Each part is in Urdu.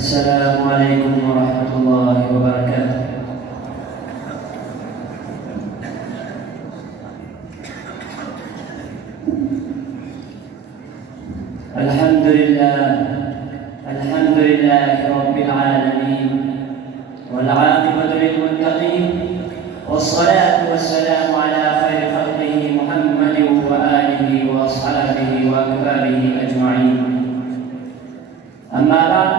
السلام عليكم ورحمة الله وبركاته. الحمد لله رب العالمين، والعاقبة للمتقين، والصلاة والسلام على خير خلقه محمد وآله وأصحابه وأكباره أجمعين. أما بعد،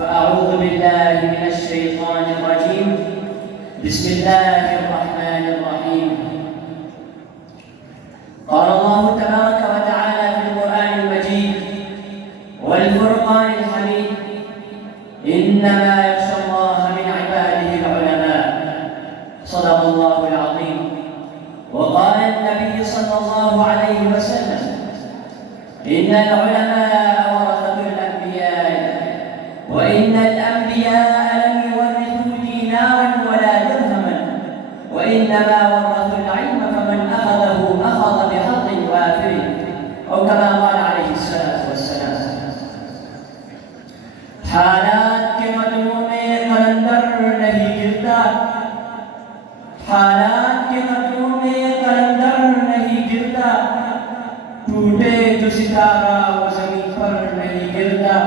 فأعوذ بالله من الشيطان الرجيم. بسم الله الرحمن الرحيم. قال الله تبارك وتعالى في القرآن المجيد والفرقان الحميد: إنما يخشى الله من عباده العلماء. صدق الله العظيم. وقال النبي صلى الله عليه وسلم: إن العلماء ورثة الأنبياء، وإن الأنبياء لم يورثوا دينارا ولا درهما، وإنما ورثوا العلم، فمن أخذه أخذ بحظ وافر، أو كما قال عليه الصلاة والسلام. حالات کے مجموع میں قلندر نہیں گرتا، حالات کے مجموع میں قلندر نہیں گرتا، ٹوٹے جو ستارہ وہ زمین پر نہیں گرتا،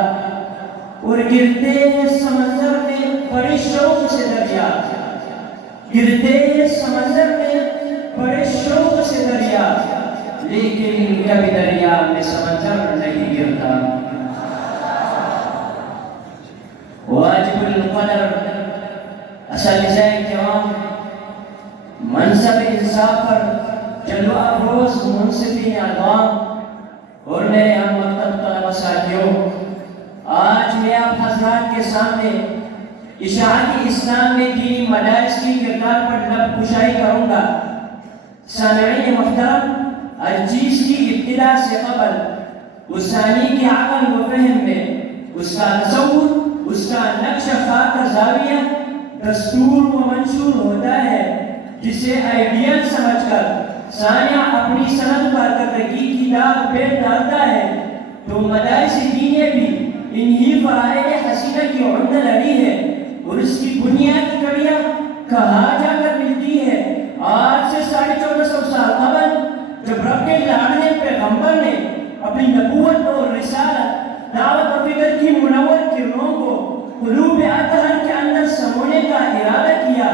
اور گرتے سمندر میں بڑے شوق سے دریا، گرتے سمندر میں بڑے شوق سے دریا، لیکن کبھی دریا میں سمندر نہیں گرتا. واجب القدر اساتذہ کرام، منصب انصاف پر جلوہ افروز منصفین اعظام اور میرے ہم مکتب طلبہ ساتھیوں، آج میں آپ حضرات کے سامنے اشاعت اسلام میں دینی مدارس کی کردار پر لب کشائی کروں گا. سامعین محترم، ہر چیز کی ابتدا سے قبل اسانی کے عقل و فہم میں اس کا تصور، اس کا نقش خاک زاویہ دستور و منشور ہوتا ہے، جسے آئیڈیل سمجھ کر سانع اپنی صنعت کارکردگی کی داغ پھیر ڈالتا ہے. تو مدارس دینیہ بھی انہی فرائض حسینہ کی عمدہ لڑی ہے، اور اس کی بنیاد کی کڑیاں کہاں جا کر ملتی ہے؟ آج سے 1450 سال قبل جب رب کے لاڈلے پیغمبر نے اپنی نبوت اور رسالت، دعوت و فکر کی منور کرنوں کو قلوب اطہر کے اندر سمونے کا ارادہ کیا،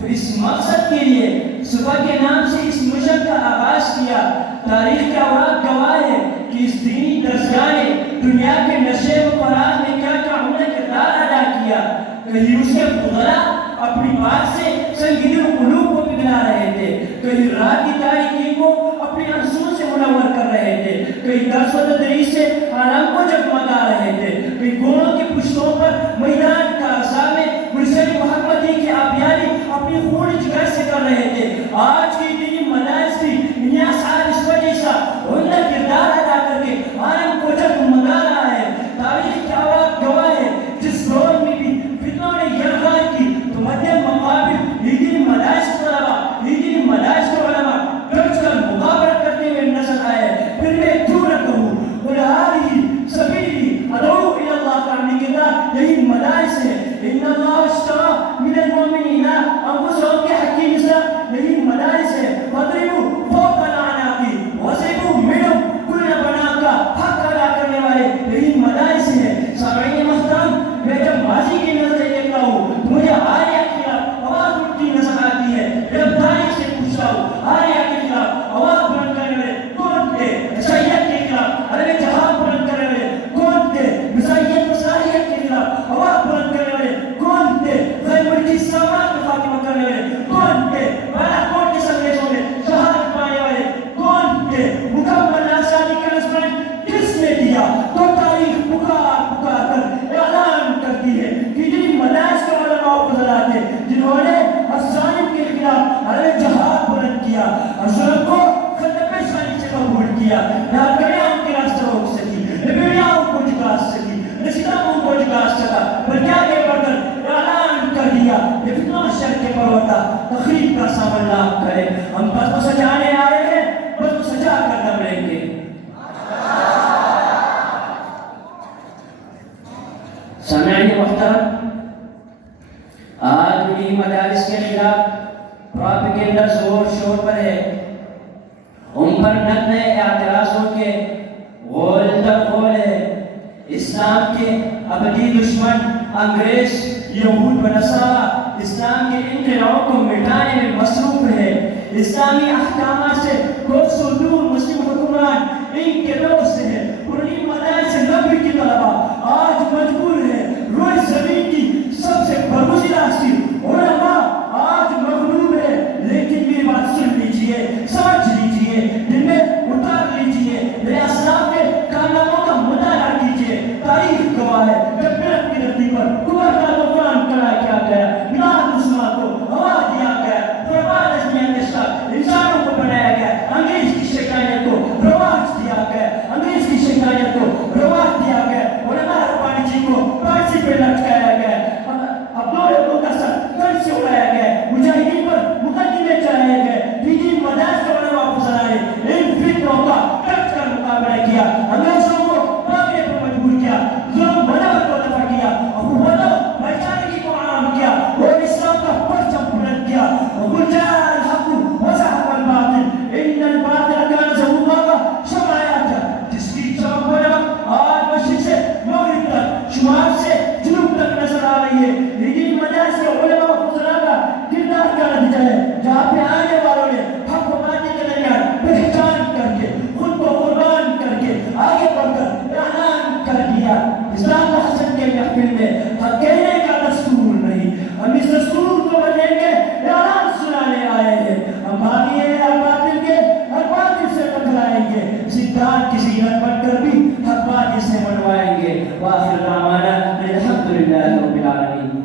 تو اس مقصد کے لیے صبح کے نام سے اس مشن کا آغاز کیا. تاریخ کے اوراق گواہ ہے کہ اس دینی درسگاہ نے دنیا کے نشے و فراغ میں کیا کیا عمدہ کردار ادا کیا. کہیں اس کے فضلاء اپنی بات سے سنگین قلوب کو پگھلا رہے تھے، کہیں رات کی تاریکی کو اپنی انصور سے منور کر رہے تھے، کہیں درس و تدریس سے عالم کو جگمگا رہے تھے، کہیں گھوڑوں کی پشتوں پر میدان کارزہ میں مرسل محمدی کی آبیاری اپنی خون جگر سے کر رہے تھے. آج کی دینی مدارس بھی انہیں اصحاب اس وجہ سے عمدہ کردار ادا کر کے عالم کو جگمگا رہا ہے. تاریخ کے اوراق گواہ ہے جس دور میں بھی فتنوں نے یلغار کی، تو مدھیہ مقابل یہ دینی مدارس کے طلبہ، یہ دینی مدارس کے علماء گرج کر مقابلہ کرتے ہوئے نظر آئے. پھر میں کیوں نہ کہوں وَلَهَٰذِهِ سَبِيلِي أَدْعُو إِلَى اللَّهِ کا کتاب یہی مدارس ہے. إِنَّ اللَّهَ اشْتَرَىٰ مِنَ الْمُؤْمِنِينَ أَنفُسَهُمْ کے حقیقی نصرہ یہی مدارس ہے. وَاضْرِبُوا فَوْقَ الْأَعْنَاقِ وَاضْرِبُوا مِنْهُمْ كُلَّ بَنَانٍ کا حق ادا کرنے والے یہی مدارس ہیں. سامعین محترم، میں جب ماضی کی نظر دیکھتا ہوں تو مجھے آریہ کے خلاف آواز اٹھتی نظر آتی ہے. جب تاریخ سے پوچھتا ہوں آریہ کے خلاف آواز بلند کرنے والے کون تھے؟ عیسائیت کے خلاف عرب جہاد بلند کرنے والے کون تھے؟ مسیحیت مسیحیت کے خلاف آواز بلند کرنے والے کون تھے؟ غیر ملکی سامراج کو خاتمہ کرنے والے کون تھے؟ بالا کوٹ کے سنگریزوں میں شہادت پانے والے کون تھے؟ مکمل آزادی کا نذران کس نے دیا؟ تو تاریخ پکار پکار کر اعلان کرتی ہے کہ جن مدارس کے علماء و فضلات ہیں جنہوں نے الظالم کے خلاف عرب جہاد بلند کیا، ظلم کو خطہ پیشانی سے قبول کیا، نہ گریاؤں کے راستہ روک سکی، نہ بیڑیاؤں کو جگا سکی، نہ ستموں کو جگا سکا، بلکہ آگے بڑھ کر اعلان کر دیا یہ فتنہ شر کے پروردہ تخریب کا سامان لاپ کرے. ہم بس کو سجانے آئے ہیں، بس کو سجا کر دم لیں گے. سامعین محترم، آج انہیں مدارس کے خلاف پراپیگنڈا زور شور پر ہے. ان پر نت نئے اعتراضوں کے غول در غول ہے. اسلام کے ابدی دشمن انگریز، یہود و نصارہ اسلام کے انقلاب کو مٹانے میں مصروف ہے. اسلامی احکامات سے کوس و دور مسلم حکمران ان کے دوست ہیں. پرانی مدارس نبی کی طلبہ آج مجبور ہے روئے زمین کی سب سے برگزیدہ ہستی علماء آج مغلوب ہے. لیکن میری بات سن لیجئے، سمجھ لیجئے، دل میں اتار لیجئے، میرے اسلاف کے کارناموں کا مطالعہ کیجئے. تاریخ گواہ ہے جب پیرت کی دھرتی پر کفر کا طوفان کھڑا کیا گیا، بلاد مسلمان کو ہوا دیا گیا، برباد ازمیت کے ساتھ انسانوں کو بنایا گیا، انگریز کی شکایت کو رواج دیا گیا، انگریز کی شکایت کو رواج دیا گیا. علماء ربانی جی کو پانسی پہ لٹکایا گیا، اب دو لوگوں کا سر کل سے اڑایا گیا، مجاہدین پر مقدمے چڑھائے گئے. دینی مدارس کے علماء افسران نے ان فتنوں کا ڈٹ کر مقابلہ کیا، انگریزوں کو بھاگنے پر مجبور کیا، ظلم بناوٹ کو دفع کیا، حکومت بھائی چارگی کو عام کیا اور اسلام کا پرچم بلند کیا. وقل جاء الحق وزهق الباطل ان الباطل كان زهوقا. شب آیات ہے جس کی چمک بناوٹ آج مشرق سے مغرب تک، شمال سے جنوب تک نظر آ رہی ہے. لیکن مدارس کے علماء و فضلاء کا کردار کا نتیجہ ہے جہاں پہ آنے والوں نے حق و باطل کے درمیان پہچان کر کے خود کو قربان کر کے آگے بڑھ کر اعلان کر دیا. اسلام حسن کے محفل میں حق کہنے کا دستور نہیں، ہم اس دستور کو بدلیں گے، اعلان سنانے آئے ہیں. ہم بھاگیے ہر باطل کے، ہر باطل سے ٹکرائیں گے، زندان کی زینت بن کر بھی حق باطل سے منوائیں گے. وآخر دعوانا الحمدللہ رب العالمین.